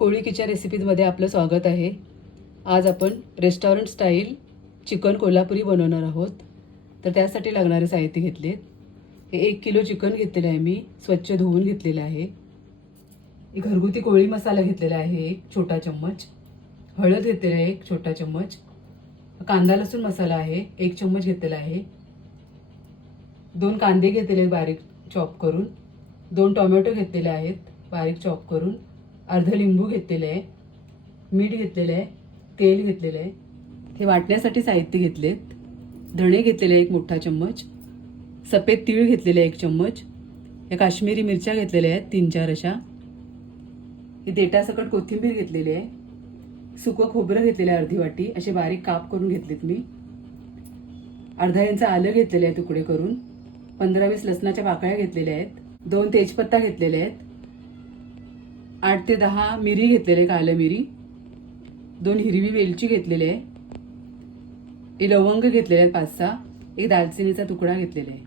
कोळीकीच्या रेसिपीजमध्ये आपलं स्वागत आहे. आज आपण रेस्टॉरंट स्टाईल चिकन कोल्हापुरी बनवणार आहोत. तर त्यासाठी लागणारे साहित्य घेतलेत. हे एक किलो चिकन घेतलेलं आहे मी. स्वच्छ धुवून घेतलेलं आहे. एक घरगुती कोळी मसाला घेतलेला आहे एक छोटा चम्मच. हळद घेतलेला आहे एक छोटा चम्मच. कांदा लसूण मसाला आहे एक चम्मच घेतलेला आहे. दोन कांदे घेतलेले बारीक चॉप करून. दोन टोमॅटो घेतलेले आहेत बारीक चॉप करून. अर्ध लिंबू घेतलेलं आहे मीठ घेतलेलं आहे तेल घेतलेलं आहे हे वाटण्यासाठी साहित्य घेतलेत. धणे घेतलेले आहे एक मोठा चम्मच सफेद तीळ घेतलेले आहे एक चम्मच या काश्मीरी मिरच्या घेतलेल्या आहेत तीन चार अशा. ही देटासकट कोथिंबीर घेतलेली आहे. सुकं खोबरं घेतलेलं आहे अर्धी वाटी असे बारीक काप करून घेतलेत मी. अर्धा इंच आलं घेतलेलं आहे तुकडे करून. पंधरा वीस लसणाच्या पाकळ्या घेतलेल्या आहेत. दोन तेजपत्ता घेतलेले आहेत. आठ ते दहा मिरी घेतलेले काळ्या मिरी. दोन हिरवी वेलची घेतलेली आहे. हे लवंग घेतलेले आहेत पाच सहा. एक दालचिनीचा तुकडा घेतलेला आहे.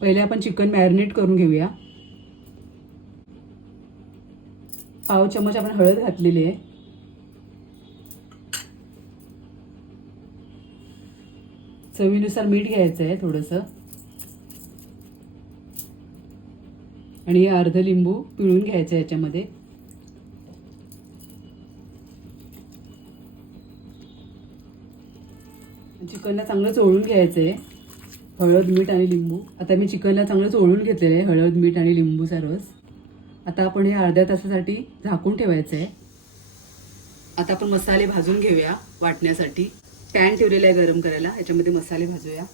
पहिले आपण चिकन मॅरिनेट करून घेऊया. पाव चमच आपण हळद घातलेली आहे. चवीनुसार मीठ घ्यायचं आहे थोडंसं. आणि अर्ध लिंबू पिळून घ्यायचं आहे याच्यामध्ये. चिकनला चांगलं चोळून घ्यायचं आहे. हळद मीठ आणि लिंबू. आता मी चिकनला चांगलं चोळून घेतलेलं आहे हळद मीठ आणि लिंबूचा रस. आता आपण हे अर्ध्या तासासाठी झाकून ठेवायचं आहे. आता आपण मसाले भाजून घेऊया वाटण्यासाठी. पॅन ठेवलेला आहे गरम करायला याच्यामध्ये मसाले भाजूया.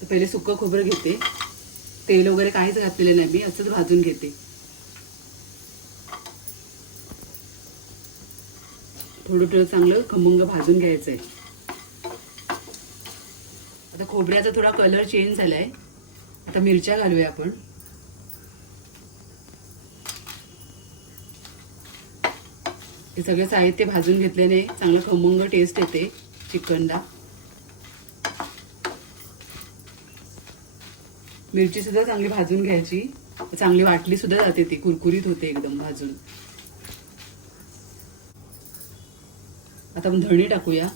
तर पहिले सुकं खोबरं घेते. तेल वगैरे काहीच घातलेलं नाही मी असंच भाजून घेते. थोडं थोडं चांगलं खमंग भाजून घ्यायचं आहे आता खोबऱ्याचा थोडा कलर चेंज झालाय. आता मिरच्या घालूया आपण. हे सगळं साहित्य भाजून घेतल्याने चांगलं खमंग टेस्ट येते चिकनला. मिरची सुद्धा चांगली भाजून घ्यायची. चांगली वाटली सुद्धा जाते ती कुरकुरीत होते एकदम भाजून. आता आपण धणी टाकूया.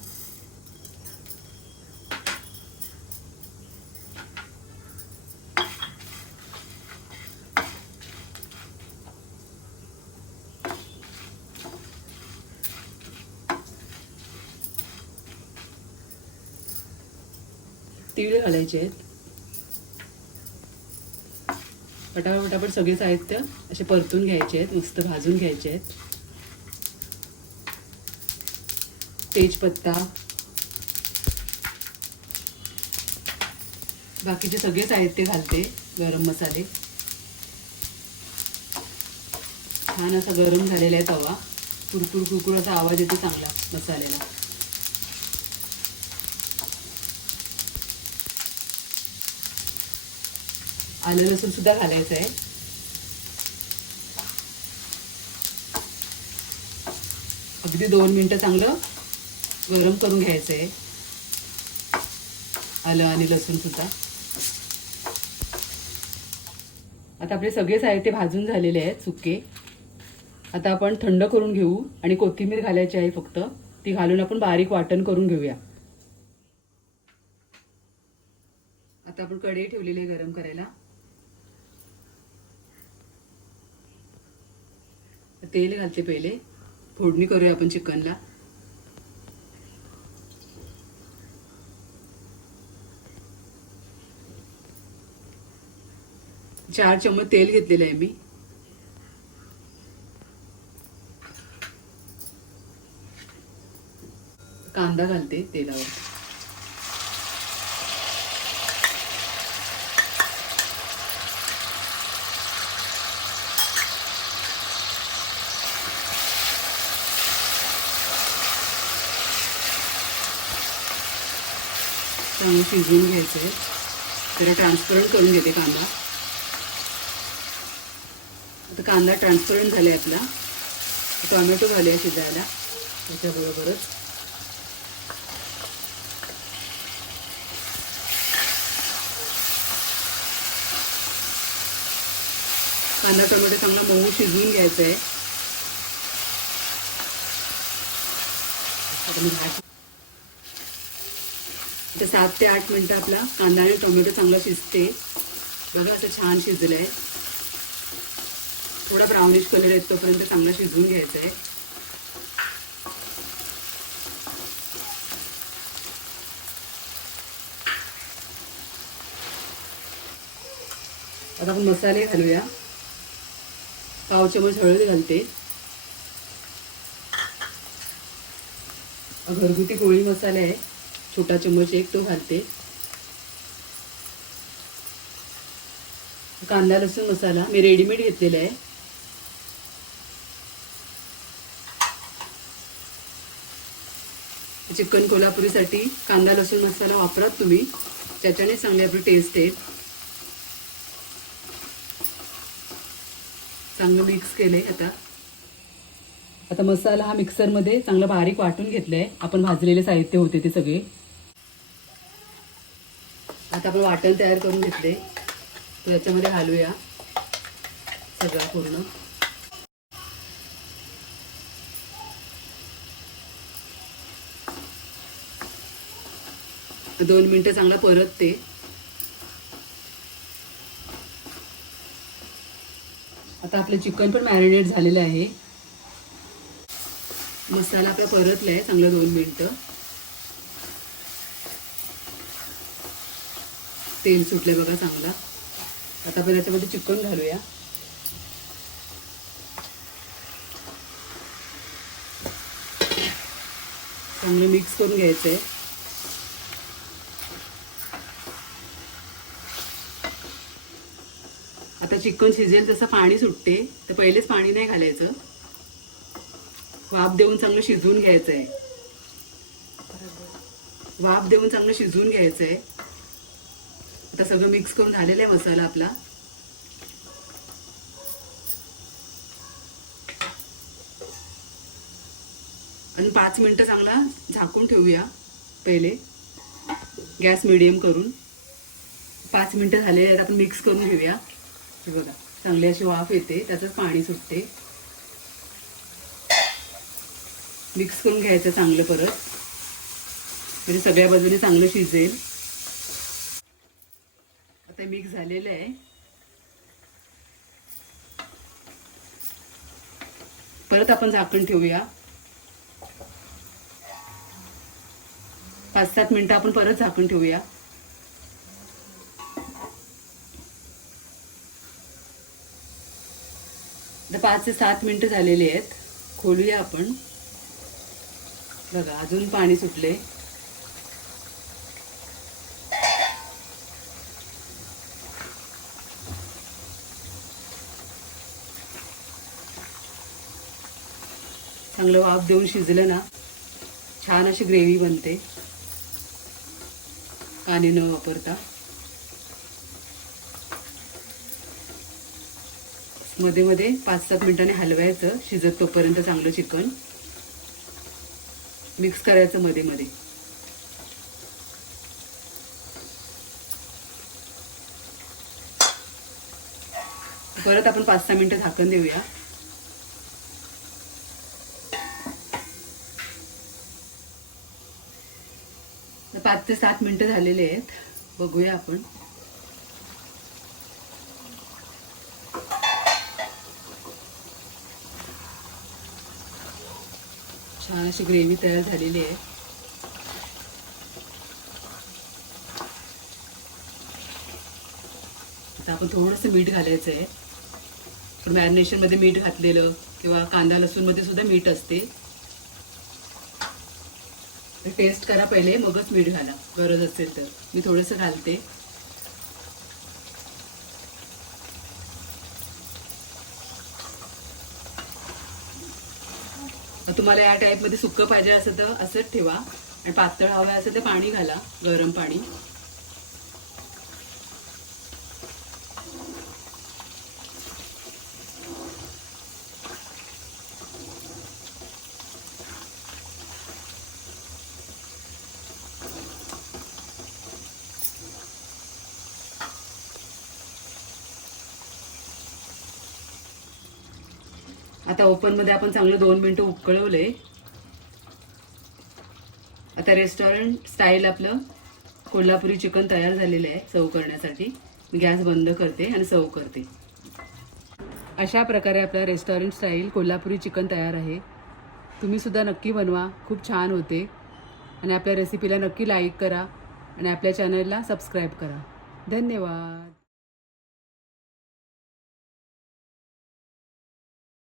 तीळ घालायचे आहेत. पटापट पटापट सगळे साहित्य असे परतून घ्यायचे आहेत मस्त भाजून घ्यायचे आहेत. तेजपत्ता. बाकीचे सगळे साहित्य घालते गरम मसाले. छान असा गरम झालेला आहे तवा. कुरकुर कुरकुर असा आवाज येतो चांगला मसाल्याला. आलं लसूण सुद्धा घालायचं आहे. अगदी दोन मिनटं चांगलं गरम करून घ्यायचं आहे. आलं आणि लसूण सुद्धा. आता आपले सगळे साहित्य भाजून झालेले आहेत सुके. आता आपण थंड करून घेऊ आणि कोथिंबीर घालायची आहे फक्त. ती घालून आपण बारीक वाटण करून घेऊया. आता आपण कढई ठेवलेली आहे गरम करायला. तेल घालते पहिले. फोडणी करूया आपण चिकनला. चार चम्मच तेल घेतलेलं आहे मी. कांदा घालते तेलावर. चांगलं शिजवून घ्यायचं आहे जरा ट्रान्सपरंट करून घेते कांदा. आता कांदा ट्रान्सपरंट झाला आहे आपला. टोमॅटो आहे शिजायला. त्याच्याबरोबरच. कांदा टोमॅटो चांगला मऊ शिजवून घ्यायचा आहे तर सात ते आठ मिनटं आपला कांदा आणि टोमॅटो चांगला शिजते. बघा असं छान शिजलं आहे थोडा ब्राउनिश कलर येतोपर्यंत चांगला शिजवून घ्यायचा आहे आता आपण मसाले घालूया. पाव चमच हळद घालते. घरगुती कोळी मसाला आहे. छोटा चम्मच एक तो घालते. कांदा लसूण मसाला मी रेडीमेड घेतलेला आहे. चिकन कोल्हापुरीसाठी कांदा लसूण मसाला वापरात तुम्ही. त्याच्याने चांगली आपली टेस्ट येईल चांगलं मिक्स केलंय आता. आता मसाला हा मिक्सरमध्ये चांगला बारीक वाटून घेतलाय. आपण भाजलेले साहित्य होते ते सगळे. आता आपण वाटण तयार करून घेतले. तो याच्यामध्ये घालूया सगळा पूर्ण. दोन मिनटं चांगला परतते. आता आपलं चिकन पण मॅरिनेट झालेलं आहे. मसाला आपला परतलय चांगलं दोन मिनटं. तेल सुटलंय बघा चांगला. आता आपण त्याच्यामध्ये चिकन घालूया. चांगलं मिक्स करून घ्यायचं आहे आता चिकन शिजेल तसं पाणी सुटते तर पहिलेच पाणी नाही घालायचं. वाफ देऊन चांगलं शिजवून घ्यायचं आहे वाफ देऊन चांगलं शिजवून घ्यायचं आहे आता सगळं मिक्स करून झालेला आहे मसाला आपला. आणि पाच मिनटं चांगला झाकून ठेवूया पहिले. गॅस मिडियम करून. पाच मिनटं झाले आहेत आपण मिक्स करून घेऊया. हे बघा चांगली अशी वाफ येते त्याचंच पाणी सुटते. मिक्स करून घ्यायचं चांगलं परत. म्हणजे सगळ्या बाजूने चांगलं शिजेल. आता झालेलं आहे. परत आपण झाकण ठेवूया. पाच सात मिनिटं आपण परत झाकण ठेवूया. आता पाच ते सात मिनिटं झालेली आहेत. खोलूया आपण. बघा अजून पाणी सुटले चांगलं वाफ देऊन शिजलं ना छान अशी ग्रेव्ही बनते. पाणी न वापरता. मध्ये मध्ये पाच सात मिनिटांनी हलवायचं शिजत तोपर्यंत चांगलं चिकन. मिक्स करायचं मध्ये मध्ये. परत आपण पाच सहा मिनिटं झाकण देऊया. पाच ते सात मिनिटं झालेले आहेत. बघूया आपण. छान अशी ग्रेव्ही तयार झालेली आहे. आता आपण थोडंसं मीठ घालायचं आहे पण मॅरिनेशनमध्ये मीठ घातलेलं किंवा कांदा लसूणमध्ये सुद्धा मीठ असते. टेस्ट करा पहिले मगच मीठ घाला. गरज असेल तर. मी थोडंसं घालते. तुम्हाला या टाईपमध्ये सुक्कं पाहिजे असेल तर असंच ठेवा. आणि पातळ हवं असेल तर पाणी घाला गरम पाणी. आता ओपनमध्ये आपण चांगलं दोन मिनटं उकळवले आता रेस्टॉरंट स्टाईल आपलं कोल्हापुरी चिकन तयार झालेलं आहे सर्व करण्यासाठी. मी गॅस बंद करते आणि सर्व करते. अशा प्रकारे आपला रेस्टॉरंट स्टाईल कोल्हापुरी चिकन तयार आहे. तुम्ही सुद्धा नक्की बनवा. खूप छान होते. आणि आपल्या रेसिपीला नक्की लाईक करा. आणि आपल्या चॅनलला सबस्क्राईब करा. धन्यवाद.